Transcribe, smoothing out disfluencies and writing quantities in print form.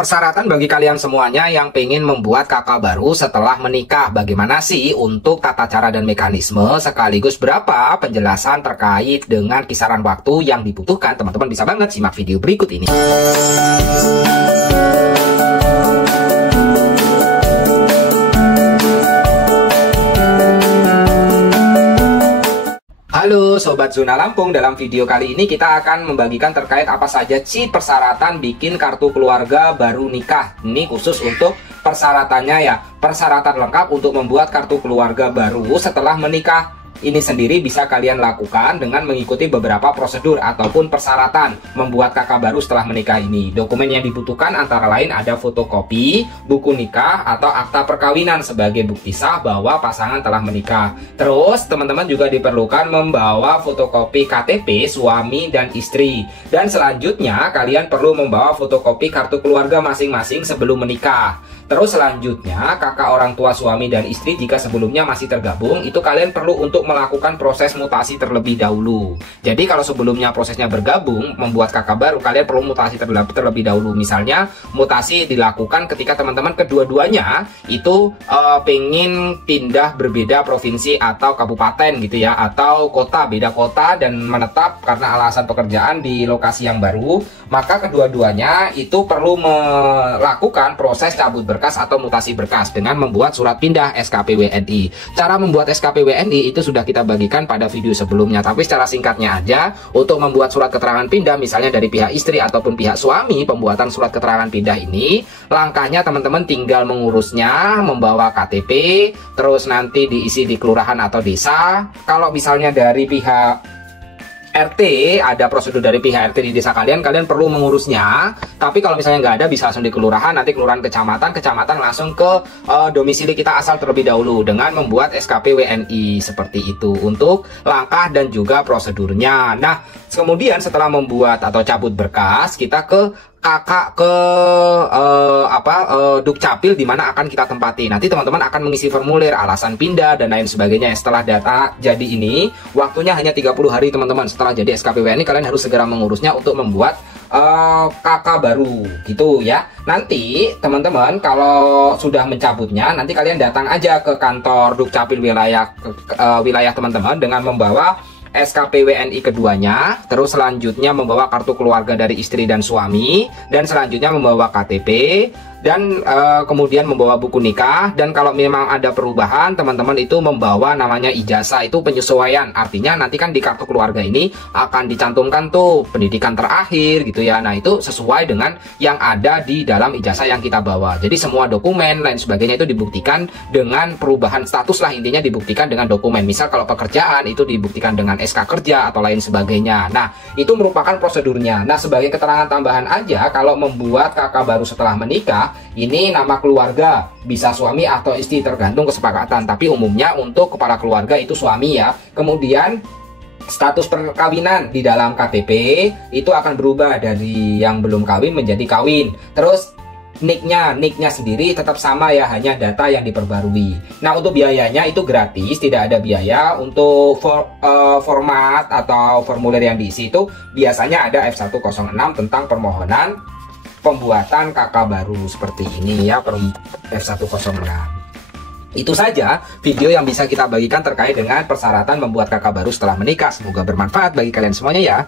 Persyaratan bagi kalian semuanya yang pengen membuat kakak baru setelah menikah. Bagaimana sih untuk tata cara dan mekanisme, sekaligus berapa penjelasan terkait dengan kisaran waktu yang dibutuhkan? Teman-teman bisa banget simak video berikut ini. Halo Sobat Zona Lampung, dalam video kali ini kita akan membagikan terkait apa saja sih persyaratan bikin kartu keluarga baru nikah. Ini khusus untuk persyaratannya ya, persyaratan lengkap untuk membuat kartu keluarga baru setelah menikah. Ini sendiri bisa kalian lakukan dengan mengikuti beberapa prosedur ataupun persyaratan membuat kakak baru setelah menikah ini. Dokumen yang dibutuhkan antara lain ada fotokopi, buku nikah, atau akta perkawinan sebagai bukti sah bahwa pasangan telah menikah. Terus teman-teman juga diperlukan membawa fotokopi KTP suami dan istri. Dan selanjutnya kalian perlu membawa fotokopi kartu keluarga masing-masing sebelum menikah. Terus selanjutnya kakak orang tua suami dan istri jika sebelumnya masih tergabung, itu kalian perlu untuk melakukan proses mutasi terlebih dahulu. Jadi kalau sebelumnya prosesnya bergabung membuat kakak baru, kalian perlu mutasi terlebih dahulu. Misalnya mutasi dilakukan ketika teman-teman kedua-duanya itu pengen pindah berbeda provinsi atau kabupaten gitu ya, atau kota, beda kota dan menetap karena alasan pekerjaan di lokasi yang baru, maka kedua-duanya itu perlu melakukan proses cabut berkas atau mutasi berkas dengan membuat surat pindah SKP WNI. Cara membuat SKP WNI itu sudah kita bagikan pada video sebelumnya, tapi secara singkatnya aja, untuk membuat surat keterangan pindah misalnya dari pihak istri ataupun pihak suami, pembuatan surat keterangan pindah ini langkahnya teman-teman tinggal mengurusnya, membawa KTP, terus nanti diisi di kelurahan atau desa. Kalau misalnya dari pihak RT, ada prosedur dari pihak RT di desa kalian perlu mengurusnya. Tapi kalau misalnya nggak ada, bisa langsung di kelurahan, nanti kelurahan kecamatan langsung ke domisili kita asal terlebih dahulu dengan membuat SKP WNI seperti itu untuk langkah dan juga prosedurnya. Nah, kemudian setelah membuat atau cabut berkas, kita ke Dukcapil di mana akan kita tempati. Nanti teman-teman akan mengisi formulir alasan pindah dan lain sebagainya. Setelah data jadi ini, waktunya hanya 30 hari teman-teman. Setelah jadi SKP WNI, kalian harus segera mengurusnya untuk membuat kakak baru gitu ya. Nanti teman-teman kalau sudah mencabutnya, nanti kalian datang aja ke kantor Dukcapil wilayah teman-teman dengan membawa SKP WNI keduanya, terus selanjutnya membawa kartu keluarga dari istri dan suami, dan selanjutnya membawa KTP, dan kemudian membawa buku nikah. Dan kalau memang ada perubahan, teman-teman itu membawa namanya ijazah, itu penyesuaian. Artinya nanti kan di kartu keluarga ini akan dicantumkan tuh pendidikan terakhir gitu ya. Nah, itu sesuai dengan yang ada di dalam ijazah yang kita bawa. Jadi semua dokumen lain sebagainya itu dibuktikan dengan perubahan status lah, intinya dibuktikan dengan dokumen. Misal kalau pekerjaan itu dibuktikan dengan SK kerja atau lain sebagainya. Nah, itu merupakan prosedurnya. Nah, sebagai keterangan tambahan aja, kalau membuat kakak baru setelah menikah, ini nama keluarga bisa suami atau istri tergantung kesepakatan, tapi umumnya untuk kepala keluarga itu suami ya. Kemudian status perkawinan di dalam KTP itu akan berubah dari yang belum kawin menjadi kawin. Terus nicknya sendiri tetap sama ya, hanya data yang diperbarui. Nah, untuk biayanya itu gratis, tidak ada biaya. Untuk format atau formulir yang diisi itu biasanya ada F106 tentang permohonan pembuatan kakak baru seperti ini ya, F106. Itu saja video yang bisa kita bagikan terkait dengan persyaratan membuat kakak baru setelah menikah. Semoga bermanfaat bagi kalian semuanya ya.